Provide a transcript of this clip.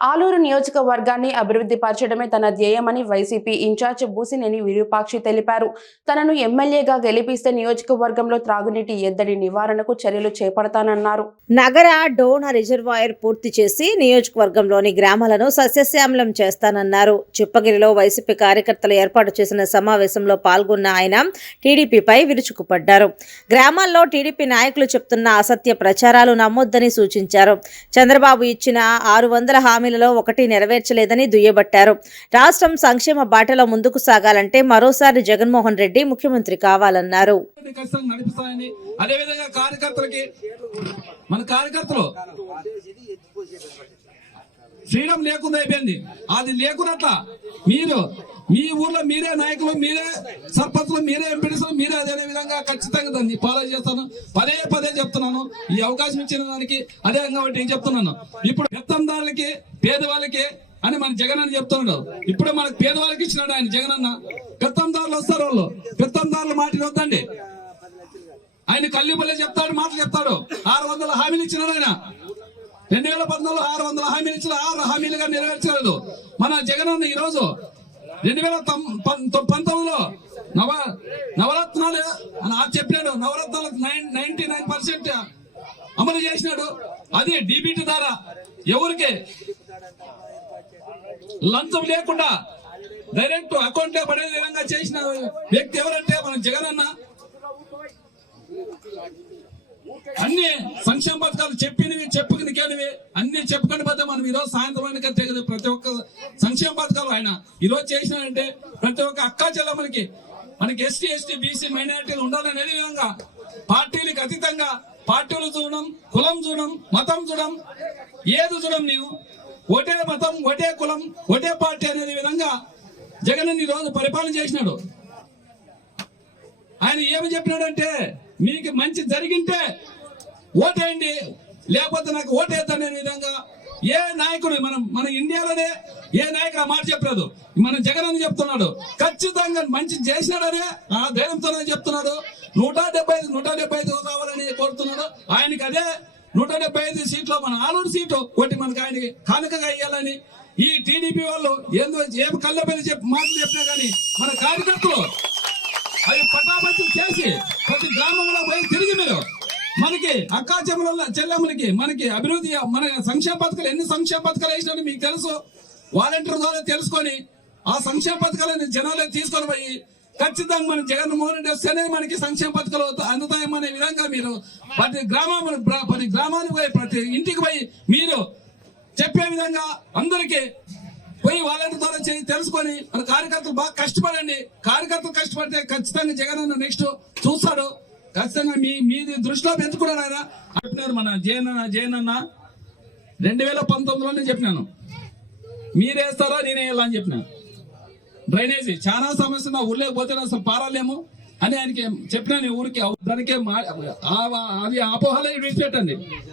ఆలూరు నియోజకవర్గాన్ని అభివృద్ధి పరచడమే తన ధ్యేయమని వైసీపీ ఇన్ఛార్జ్ బూసినేని విరూపాక్షి తెలిపారు. తనను ఎమ్మెల్యేగా గెలిపిస్తే నియోజకవర్గంలో త్రాగునీటి ఎద్దడి నివారణకు చర్యలు చేపడతానన్నారు. నగర డోనా రిజర్వాయర్ పూర్తి చేసి నియోజకవర్గంలోని గ్రామాలను సస్యశ్యామలం చేస్తానన్నారు. చిప్పగిరిలో వైసీపీ కార్యకర్తలు ఏర్పాటు చేసిన సమావేశంలో పాల్గొన్న ఆయన టీడీపీపై విరుచుకుపడ్డారు. గ్రామాల్లో టీడీపీ నాయకులు చెప్తున్న అసత్య ప్రచారాలు నమ్మొద్దని సూచించారు. చంద్రబాబు ఇచ్చిన 600 హామీలలో ఒకటి నెరవేర్చలేదని దుయ్యబట్టారు. రాష్ట్రం సంక్షేమ బాటలో ముందుకు సాగాలంటే మరోసారి జగన్మోహన్ రెడ్డి ముఖ్యమంత్రి కావాలన్నారు. మన కార్యకర్తలు ఫ్రీడమ్ లేకుండా అయిపోయింది. అది లేకున్నట్ల మీరు మీ ఊర్లో మీరే నాయకులు, మీరే సర్పంచులు, మీరే ఎంపీడీలు, మీరే అదే విధంగా ఖచ్చితంగా దాన్ని ఫాలో చేస్తాను. పదే పదే చెప్తున్నాను. ఈ అవకాశం ఇచ్చిన దానికి అదే కాబట్టి ఏం చెప్తున్నాను. ఇప్పుడు పెత్తందారులకి పేదవాళ్ళకి అని మన జగన్ అని చెప్తున్నాడు. ఇప్పుడు మనకు పేదవాళ్ళకి ఇచ్చినాడు ఆయన జగన్ అన్న. పెత్తందారులు వస్తారు, వాళ్ళు పెత్తందారులు మాటలు వద్దండి. ఆయన కల్లిపల్లె చెప్తాడు, మాటలు చెప్తాడు. 600 హామీలు ఇచ్చినాడు ఆయన. 2014 600 హామీలు ఇచ్చిన 6 హామీలుగా నెరవేర్చలేదు మన జగన్ అన్న. ఈ రోజు 2019లో నవరత్నాలు అని చెప్పినాడు. నవరత్నాలు 99% అమలు చేసినాడు. అది డీబీటీ ద్వారా ఎవరికి లంచం లేకుండా డైరెక్ట్ అకౌంట్ లో పడే విధంగా చేసిన వ్యక్తి ఎవరంటే మన జగన్ అన్న. అన్ని సంక్షేమ పథకాలు చెప్పినవి చెప్పుకునికేనివి అన్ని చెప్పుకొని పోతే మనం ఈరోజు సాయంత్రానికి తెగదు. ప్రతి ఒక్క సంక్షేమ పథకాలు ఆయన ఈరోజు చేసినారంటే ప్రతి ఒక్క అక్కా చెల్లెమ్మలకి మనకి ఎస్టీ బీసీ మైనారిటీలు ఉండాలనే విధంగా పార్టీలకు అతీతంగా పార్టీలు చూడడం, కులం చూడడం, మతం చూడడం, ఏది చూడడం, నేను ఒకటే మతం, ఒకటే కులం, ఒకటే పార్టీ అనేది విధంగా జగన్ ఈ రోజు పరిపాలన చేసినాడు. ఆయన ఏమి చెప్పినాడంటే మీకు మంచి జరిగింటే ఓటేయండి, లేకపోతే నాకు ఓటేద్దనే విధంగా ఏ నాయకుడు మన ఇండియాలోనే ఏ నాయకుడు ఆ మాట చెప్పలేదు. మన జగన్ అని చెప్తున్నాడు. ఖచ్చితంగా మంచి చేసినాడనే ఆ ధైర్యంతోనే చెప్తున్నాడు. 175 కావాలని కోరుతున్నాడు. ఆయనకి అదే 175 సీట్లు మన ఆలూరు సీటు ఒకటి మనకి ఆయనకి కానుకగా ఇవ్వాలని ఈ టీడీపీ వాళ్ళు ఏం కళ్ళపల్లి మాటలు చెప్పినా కానీ మన కార్యకర్తలు అవి పటాపంచలు చేసి ప్రతి గ్రామంలో పోయి తిరిగి మీరు మనకి అక్కా చెల్లెమ్మలకి మనకి అభివృద్ధి మన సంక్షేమ పథకాలు ఎన్ని సంక్షేమ పథకాలు వేసినా మీకు తెలుసు. వాలంటీర్ ద్వారా తెలుసుకొని ఆ సంక్షేమ పథకాలను జనాలకు తీసుకొని పోయి ఖచ్చితంగా మన జగన్మోహన్ రెడ్డి వస్తేనే మనకి సంక్షేమ పథకాలు అందుతాయమనే విధంగా మీరు ప్రతి గ్రామానికి పోయి ప్రతి ఇంటికి పోయి మీరు చెప్పే విధంగా అందరికీ పోయి వాలంటీర్ ద్వారా తెలుసుకొని మన కార్యకర్తలు బాగా కష్టపడండి. కార్యకర్తలు కష్టపడితే ఖచ్చితంగా జగన్ అన్న నెక్స్ట్ చూస్తాడు. ఖచ్చితంగా మీది దృష్టిలో పెంచుకున్నాడు ఆయన. చెప్పినారు మన జయన్ అన్న 2019లోనే చెప్పినాను, మీరేస్తారా నేనే వేయాలా అని చెప్పినాను. డ్రైనేజీ చాలా సమస్య, నా ఊర్లోకి పోతే అసలు పారాలేము అని ఆయనకి చెప్పినాను. ఊరికి దానికే అది అపోహలే విడిచిపెట్టండి.